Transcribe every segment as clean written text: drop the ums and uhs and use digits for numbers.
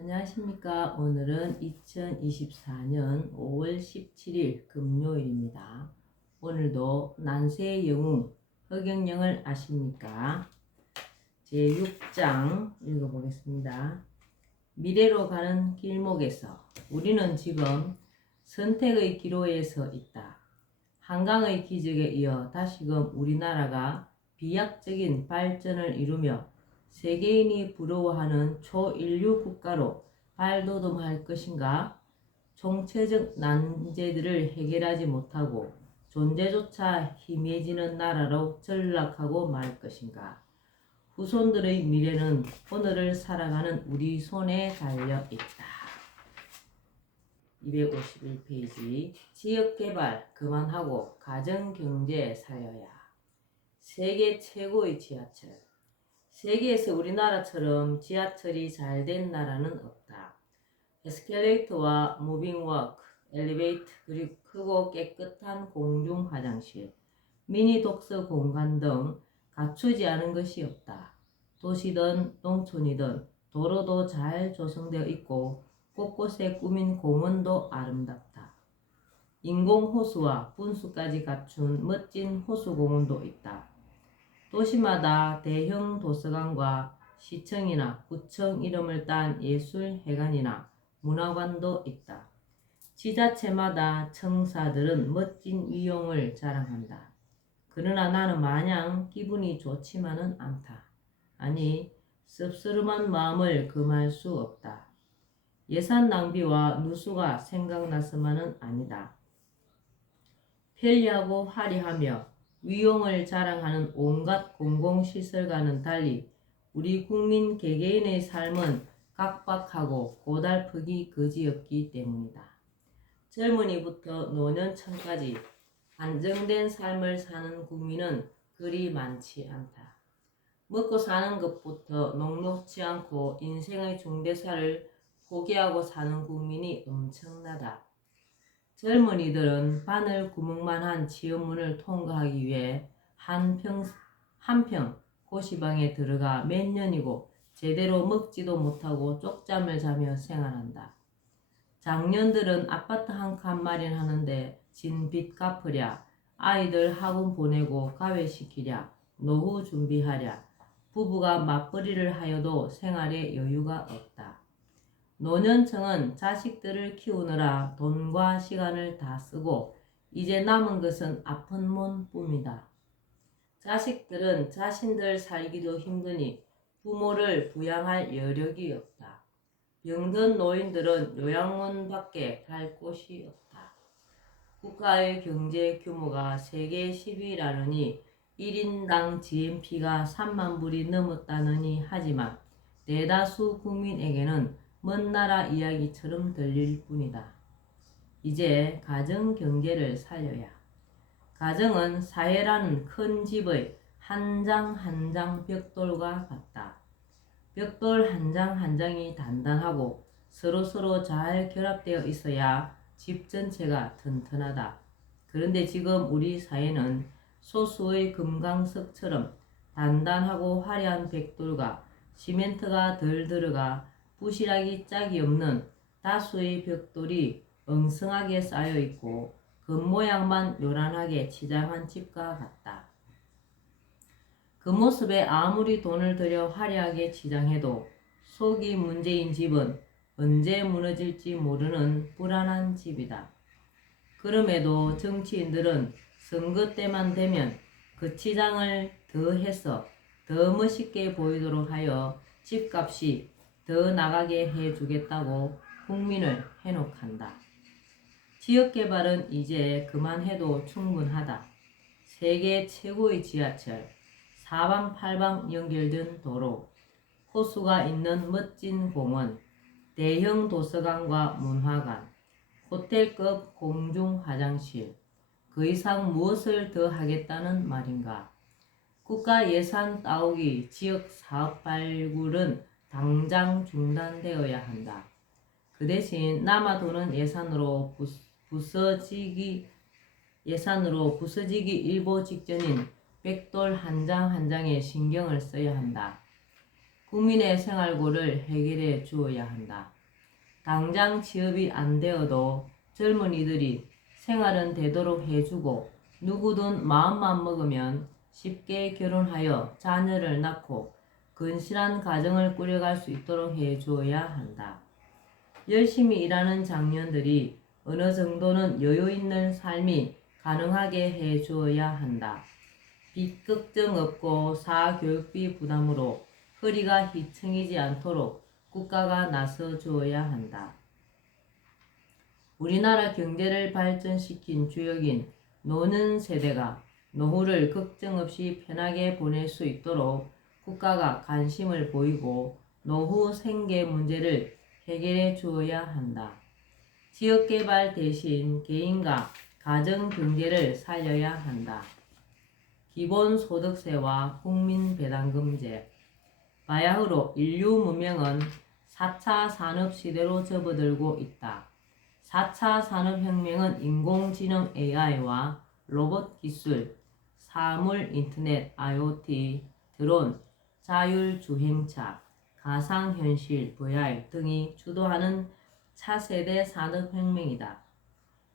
안녕하십니까. 오늘은 2024년 5월 17일 금요일입니다. 오늘도 난세의 영웅 허경영을 아십니까? 제6장 읽어보겠습니다. 미래로 가는 길목에서 우리는 지금 선택의 기로에 서 있다. 한강의 기적에 이어 다시금 우리나라가 비약적인 발전을 이루며 세계인이 부러워하는 초인류 국가로 발돋움할 것인가? 총체적 난제들을 해결하지 못하고 존재조차 희미해지는 나라로 전락하고 말 것인가? 후손들의 미래는 오늘을 살아가는 우리 손에 달려 있다. 251페이지. 지역개발 그만하고 가정경제 살려야. 세계 최고의 지하철. 세계에서 우리나라처럼 지하철이 잘 된 나라는 없다. 에스컬레이터와 무빙워크, 엘리베이터, 그리고 크고 깨끗한 공중 화장실, 미니 독서 공간 등 갖추지 않은 것이 없다. 도시든 농촌이든 도로도 잘 조성되어 있고 곳곳에 꾸민 공원도 아름답다. 인공호수와 분수까지 갖춘 멋진 호수공원도 있다. 도시마다 대형 도서관과 시청이나 구청 이름을 딴 예술회관이나 문화관도 있다. 지자체마다 청사들은 멋진 위용을 자랑한다. 그러나 나는 마냥 기분이 좋지만은 않다. 아니, 씁쓸한 마음을 금할 수 없다. 예산 낭비와 누수가 생각나서만은 아니다. 편리하고 화려하며 위용을 자랑하는 온갖 공공시설과는 달리 우리 국민 개개인의 삶은 각박하고 고달프기 그지없기 때문이다. 젊은이부터 노년층까지 안정된 삶을 사는 국민은 그리 많지 않다. 먹고 사는 것부터 녹록지 않고 인생의 중대사를 포기하고 사는 국민이 엄청나다. 젊은이들은 바늘 구멍만한 지어문을 통과하기 위해 한평 고시방에 들어가 몇 년이고 제대로 먹지도 못하고 쪽잠을 자며 생활한다. 장년들은 아파트 한 칸 마련하는데 진 빚 갚으랴, 아이들 학원 보내고 가외시키랴, 노후 준비하랴, 부부가 맞벌이를 하여도 생활에 여유가 없다. 노년층은 자식들을 키우느라 돈과 시간을 다 쓰고 이제 남은 것은 아픈 몸뿐이다. 자식들은 자신들 살기도 힘드니 부모를 부양할 여력이 없다. 병든 노인들은 요양원 밖에 갈 곳이 없다. 국가의 경제 규모가 세계 10위라느니 1인당 GNP가 3만 불이 넘었다느니 하지만 대다수 국민에게는 먼 나라 이야기처럼 들릴 뿐이다. 이제 가정경제를 살려야. 가정은 사회라는 큰 집의 한 장 한 장 벽돌과 같다. 벽돌 한 장 한 장이 단단하고 서로서로 잘 결합되어 있어야 집 전체가 튼튼하다. 그런데 지금 우리 사회는 소수의 금강석처럼 단단하고 화려한 벽돌과 시멘트가 덜 들어가 부실하기 짝이 없는 다수의 벽돌이 엉성하게 쌓여 있고 겉모양만 요란하게 치장한 집과 같다. 그 모습에 아무리 돈을 들여 화려하게 치장해도 속이 문제인 집은 언제 무너질지 모르는 불안한 집이다. 그럼에도 정치인들은 선거 때만 되면 그 치장을 더 해서 더 멋있게 보이도록 하여 집값이 더 나가게 해주겠다고 국민을 현혹한다. 지역개발은 이제 그만해도 충분하다. 세계 최고의 지하철, 사방팔방 연결된 도로, 호수가 있는 멋진 공원, 대형 도서관과 문화관, 호텔급 공중 화장실, 그 이상 무엇을 더 하겠다는 말인가? 국가 예산 따오기 지역 사업 발굴은 당장 중단되어야 한다. 그 대신 남아도는 예산으로 부서지기 일보 직전인 벽돌 한 장 한 장에 신경을 써야 한다. 국민의 생활고를 해결해 주어야 한다. 당장 취업이 안 되어도 젊은이들이 생활은 되도록 해주고 누구든 마음만 먹으면 쉽게 결혼하여 자녀를 낳고 건실한 가정을 꾸려갈 수 있도록 해주어야 한다. 열심히 일하는 장년들이 어느 정도는 여유 있는 삶이 가능하게 해주어야 한다. 빚 걱정 없고 사교육비 부담으로 허리가 휘청이지 않도록 국가가 나서 주어야 한다. 우리나라 경제를 발전시킨 주역인 노는 세대가 노후를 걱정 없이 편하게 보낼 수 있도록 국가가 관심을 보이고 노후 생계 문제를 해결해 주어야 한다. 지역개발 대신 개인과 가정경제를 살려야 한다. 기본소득세와 국민배당금제. 바야흐로 인류 문명은 4차 산업시대로 접어들고 있다. 4차 산업혁명은 인공지능 AI와 로봇 기술, 사물 인터넷 IoT, 드론, 자율주행차, 가상현실 VR 등이 주도하는 차세대 산업혁명이다.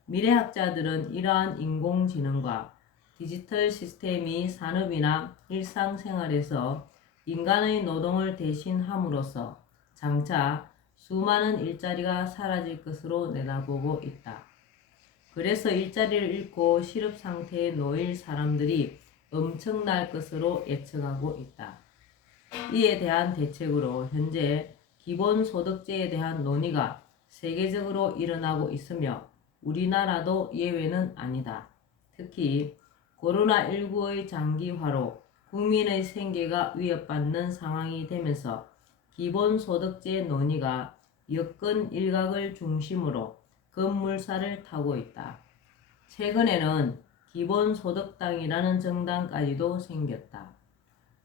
미래학자들은 이러한 인공지능과 디지털 시스템이 산업이나 일상생활에서 인간의 노동을 대신함으로써 장차 수많은 일자리가 사라질 것으로 내다보고 있다. 그래서 일자리를 잃고 실업 상태에 놓일 사람들이 엄청날 것으로 예측하고 있다. 이에 대한 대책으로 현재 기본소득제에 대한 논의가 세계적으로 일어나고 있으며 우리나라도 예외는 아니다. 특히 코로나19의 장기화로 국민의 생계가 위협받는 상황이 되면서 기본소득제 논의가 여권 일각을 중심으로 급물살을 타고 있다. 최근에는 기본소득당이라는 정당까지도 생겼다.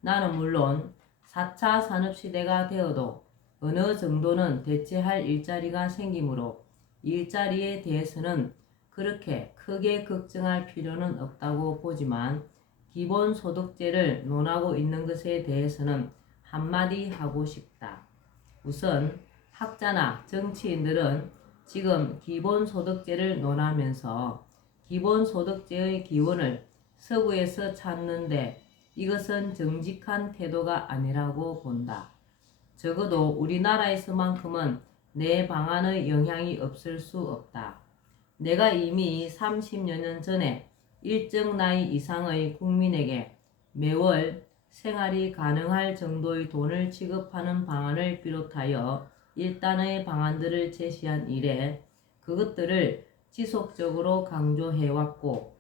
나는 물론 4차 산업시대가 되어도 어느 정도는 대체할 일자리가 생기므로 일자리에 대해서는 그렇게 크게 걱정할 필요는 없다고 보지만 기본소득제를 논하고 있는 것에 대해서는 한마디 하고 싶다. 우선 학자나 정치인들은 지금 기본소득제를 논하면서 기본소득제의 기원을 서구에서 찾는데 이것은 정직한 태도가 아니라고 본다. 적어도 우리나라에서만큼은 내 방안의 영향이 없을 수 없다. 내가 이미 30여 년 전에 일정 나이 이상의 국민에게 매월 생활이 가능할 정도의 돈을 지급하는 방안을 비롯하여 일단의 방안들을 제시한 이래 그것들을 지속적으로 강조해왔고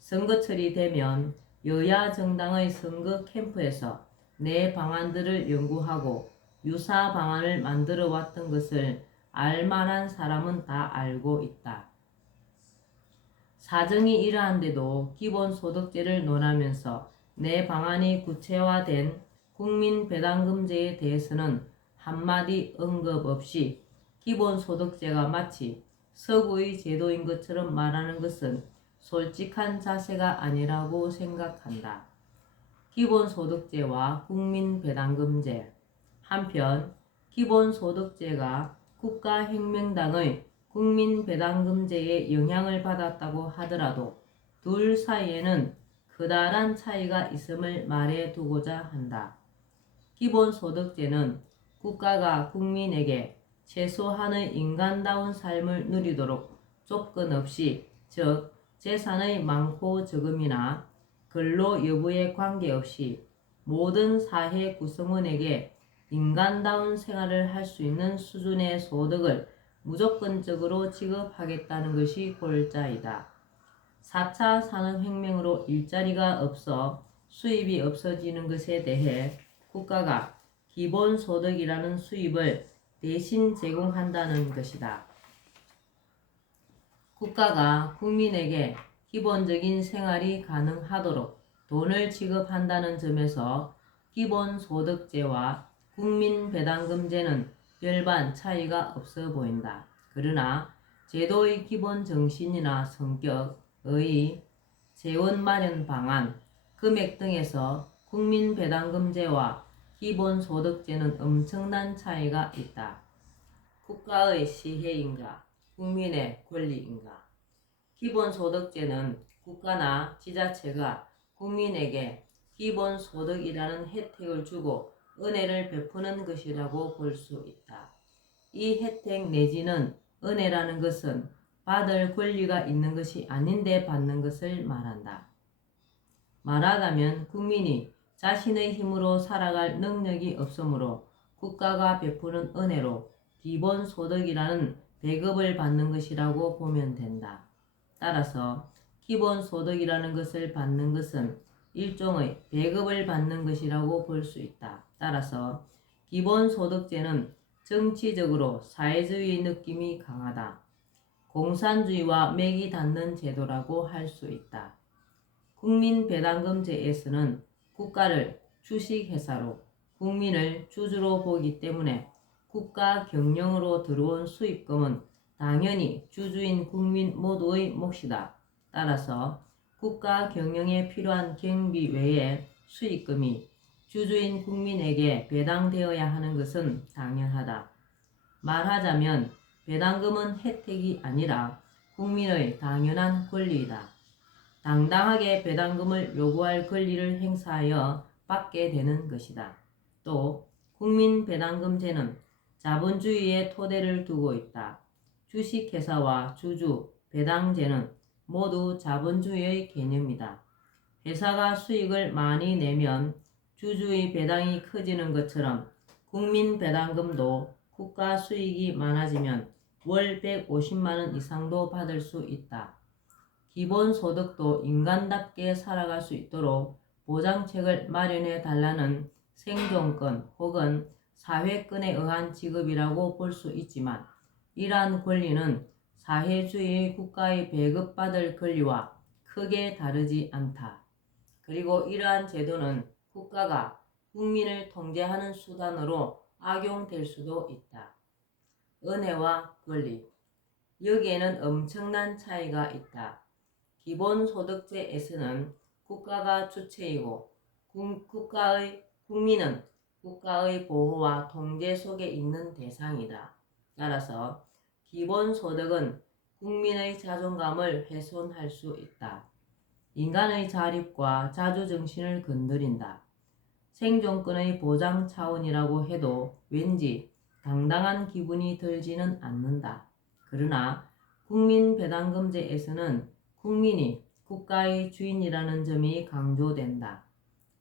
선거철이 되면 여야 정당의 선거 캠프에서 내 방안들을 연구하고 유사 방안을 만들어 왔던 것을 알만한 사람은 다 알고 있다. 사정이 이러한데도 기본소득제를 논하면서 내 방안이 구체화된 국민배당금제에 대해서는 한마디 언급 없이 기본소득제가 마치 서구의 제도인 것처럼 말하는 것은 솔직한 자세가 아니라고 생각한다. 기본소득제와 국민배당금제. 한편 기본소득제가 국가혁명당의 국민배당금제에 영향을 받았다고 하더라도 둘 사이에는 커다란 차이가 있음을 말해두고자 한다. 기본소득제는 국가가 국민에게 최소한의 인간다운 삶을 누리도록 조건 없이, 즉 재산의 많고 적음이나 근로 여부에 관계없이 모든 사회 구성원에게 인간다운 생활을 할 수 있는 수준의 소득을 무조건적으로 지급하겠다는 것이 골자이다. 4차 산업혁명으로 일자리가 없어 수입이 없어지는 것에 대해 국가가 기본소득이라는 수입을 대신 제공한다는 것이다. 국가가 국민에게 기본적인 생활이 가능하도록 돈을 지급한다는 점에서 기본소득제와 국민배당금제는 별반 차이가 없어 보인다. 그러나 제도의 기본 정신이나 성격, 의, 재원 마련 방안, 금액 등에서 국민배당금제와 기본소득제는 엄청난 차이가 있다. 국가의 시혜인가, 국민의 권리인가? 기본소득제는 국가나 지자체가 국민에게 기본소득이라는 혜택을 주고 은혜를 베푸는 것이라고 볼 수 있다. 이 혜택 내지는 은혜라는 것은 받을 권리가 있는 것이 아닌데 받는 것을 말한다. 말하자면 국민이 자신의 힘으로 살아갈 능력이 없으므로 국가가 베푸는 은혜로 기본소득이라는 배급을 받는 것이라고 보면 된다. 따라서 기본소득이라는 것을 받는 것은 일종의 배급을 받는 것이라고 볼 수 있다. 따라서 기본소득제는 정치적으로 사회주의 느낌이 강하다. 공산주의와 맥이 닿는 제도라고 할 수 있다. 국민배당금제에서는 국가를 주식회사로 국민을 주주로 보기 때문에 국가 경영으로 들어온 수입금은 당연히 주주인 국민 모두의 몫이다. 따라서 국가 경영에 필요한 경비 외에 수익금이 주주인 국민에게 배당되어야 하는 것은 당연하다. 말하자면 배당금은 혜택이 아니라 국민의 당연한 권리이다. 당당하게 배당금을 요구할 권리를 행사하여 받게 되는 것이다. 또 국민배당금제는 자본주의의 토대를 두고 있다. 주식회사와 주주, 배당제는 모두 자본주의의 개념이다. 회사가 수익을 많이 내면 주주의 배당이 커지는 것처럼 국민배당금도 국가 수익이 많아지면 월 150만원 이상도 받을 수 있다. 기본소득도 인간답게 살아갈 수 있도록 보장책을 마련해 달라는 생존권 혹은 사회권에 의한 지급이라고 볼 수 있지만 이러한 권리는 사회주의 국가의 배급받을 권리와 크게 다르지 않다. 그리고 이러한 제도는 국가가 국민을 통제하는 수단으로 악용될 수도 있다. 은혜와 권리. 여기에는 엄청난 차이가 있다. 기본소득제에서는 국가가 주체이고 국민은 국가의 보호와 통제 속에 있는 대상이다. 따라서 기본소득은 국민의 자존감을 훼손할 수 있다. 인간의 자립과 자주정신을 건드린다. 생존권의 보장 차원이라고 해도 왠지 당당한 기분이 들지는 않는다. 그러나 국민배당금제에서는 국민이 국가의 주인이라는 점이 강조된다.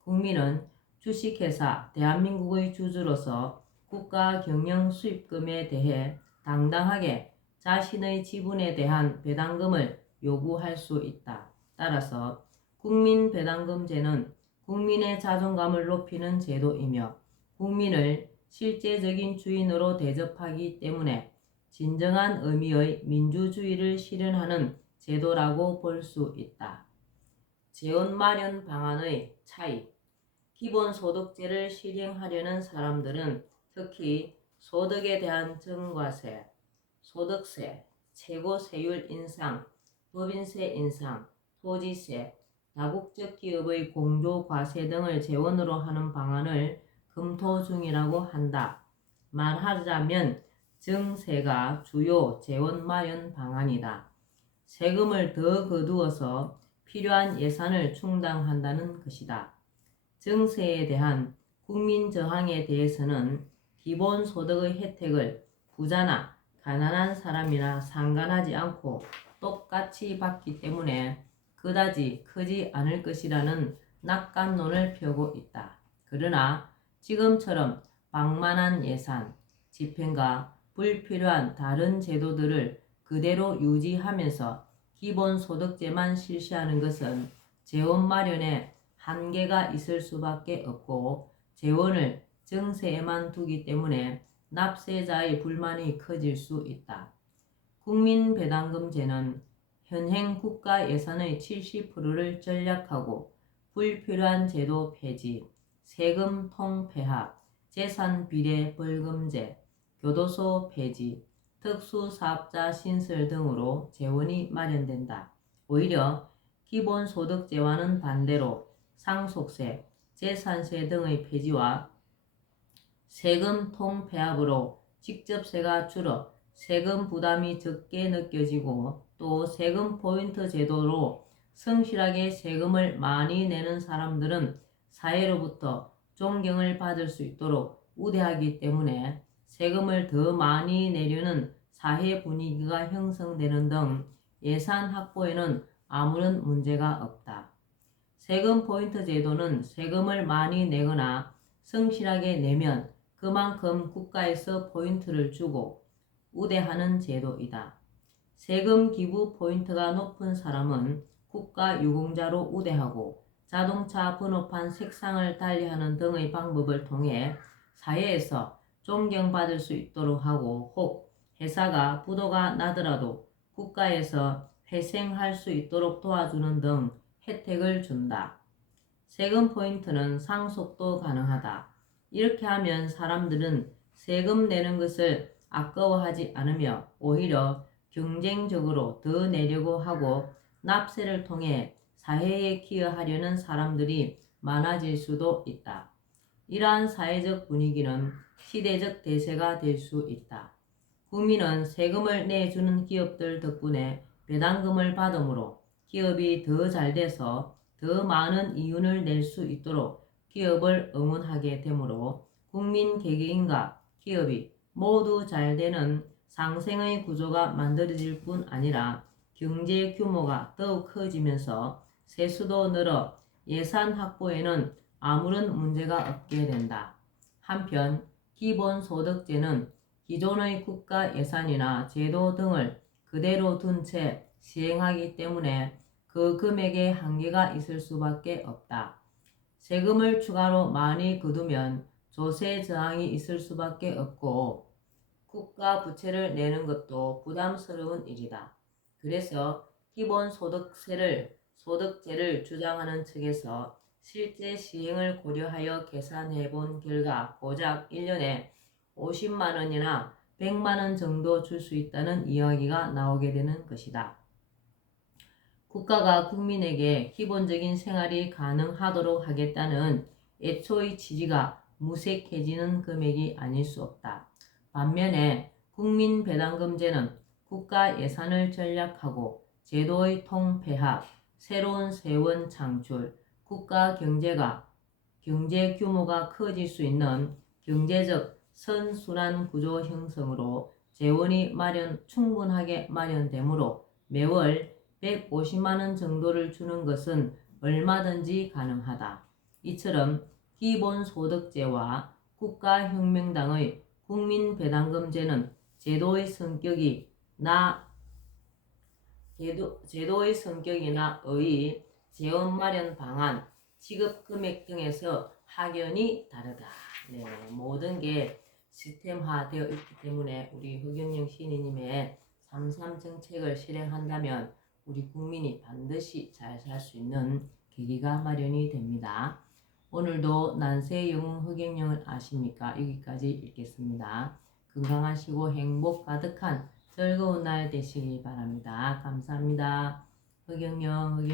국민은 주식회사 대한민국의 주주로서 국가 경영 수입금에 대해 당당하게 자신의 지분에 대한 배당금을 요구할 수 있다. 따라서 국민배당금제는 국민의 자존감을 높이는 제도이며 국민을 실제적인 주인으로 대접하기 때문에 진정한 의미의 민주주의를 실현하는 제도라고 볼 수 있다. 재원 마련 방안의 차이. 기본소득제를 실행하려는 사람들은 특히 소득에 대한 증과세, 소득세, 최고세율 인상, 법인세 인상, 토지세, 다국적 기업의 공조과세 등을 재원으로 하는 방안을 검토 중이라고 한다. 말하자면 증세가 주요 재원 마련 방안이다. 세금을 더 거두어서 필요한 예산을 충당한다는 것이다. 증세에 대한 국민 저항에 대해서는 기본소득의 혜택을 부자나 가난한 사람이나 상관하지 않고 똑같이 받기 때문에 그다지 크지 않을 것이라는 낙관론을 펴고 있다. 그러나 지금처럼 방만한 예산, 집행과 불필요한 다른 제도들을 그대로 유지하면서 기본소득제만 실시하는 것은 재원 마련에 한계가 있을 수밖에 없고 재원을 증세에만 두기 때문에 납세자의 불만이 커질 수 있다. 국민배당금제는 현행 국가 예산의 70%를 절약하고 불필요한 제도 폐지, 세금 통폐합, 재산 비례 벌금제, 교도소 폐지, 특수사업자 신설 등으로 재원이 마련된다. 오히려 기본소득제와는 반대로 상속세, 재산세 등의 폐지와 세금 통폐합으로 직접세가 줄어 세금 부담이 적게 느껴지고 또 세금 포인트 제도로 성실하게 세금을 많이 내는 사람들은 사회로부터 존경을 받을 수 있도록 우대하기 때문에 세금을 더 많이 내려는 사회 분위기가 형성되는 등 예산 확보에는 아무런 문제가 없다. 세금 포인트 제도는 세금을 많이 내거나 성실하게 내면 그만큼 국가에서 포인트를 주고 우대하는 제도이다. 세금 기부 포인트가 높은 사람은 국가 유공자로 우대하고 자동차 번호판 색상을 달리하는 등의 방법을 통해 사회에서 존경받을 수 있도록 하고 혹 회사가 부도가 나더라도 국가에서 회생할 수 있도록 도와주는 등 혜택을 준다. 세금 포인트는 상속도 가능하다. 이렇게 하면 사람들은 세금 내는 것을 아까워하지 않으며 오히려 경쟁적으로 더 내려고 하고 납세를 통해 사회에 기여하려는 사람들이 많아질 수도 있다. 이러한 사회적 분위기는 시대적 대세가 될 수 있다. 국민은 세금을 내주는 기업들 덕분에 배당금을 받으므로 기업이 더 잘 돼서 더 많은 이윤을 낼 수 있도록 기업을 응원하게 되므로 국민 개개인과 기업이 모두 잘 되는 상생의 구조가 만들어질 뿐 아니라 경제 규모가 더욱 커지면서 세수도 늘어 예산 확보에는 아무런 문제가 없게 된다. 한편 기본소득제는 기존의 국가 예산이나 제도 등을 그대로 둔 채 시행하기 때문에 그 금액에 한계가 있을 수밖에 없다. 세금을 추가로 많이 거두면 조세 저항이 있을 수밖에 없고 국가 부채를 내는 것도 부담스러운 일이다. 그래서 소득제를 주장하는 측에서 실제 시행을 고려하여 계산해 본 결과 고작 1년에 50만 원이나 100만 원 정도 줄 수 있다는 이야기가 나오게 되는 것이다. 국가가 국민에게 기본적인 생활이 가능하도록 하겠다는 애초의 취지가 무색해지는 금액이 아닐 수 없다. 반면에 국민배당금제는 국가 예산을 전략하고 제도의 통폐합, 새로운 세원 창출, 국가 경제 규모가 커질 수 있는 경제적 선순환 구조 형성으로 재원이 충분하게 마련되므로 매월 150만 원 정도를 주는 것은 얼마든지 가능하다. 이처럼 기본소득제와 국가혁명당의 국민배당금제는 제도의 성격이나 의, 재원 마련 방안, 지급 금액 등에서 확연히 다르다. 네, 모든 게 시스템화되어 있기 때문에 우리 허경영 시인님의 3.3 정책을 실행한다면 우리 국민이 반드시 잘 살 수 있는 계기가 마련이 됩니다. 오늘도 난세의 영웅 허경영을 아십니까? 여기까지 읽겠습니다. 건강하시고 행복 가득한 즐거운 날 되시기 바랍니다. 감사합니다. 허경영.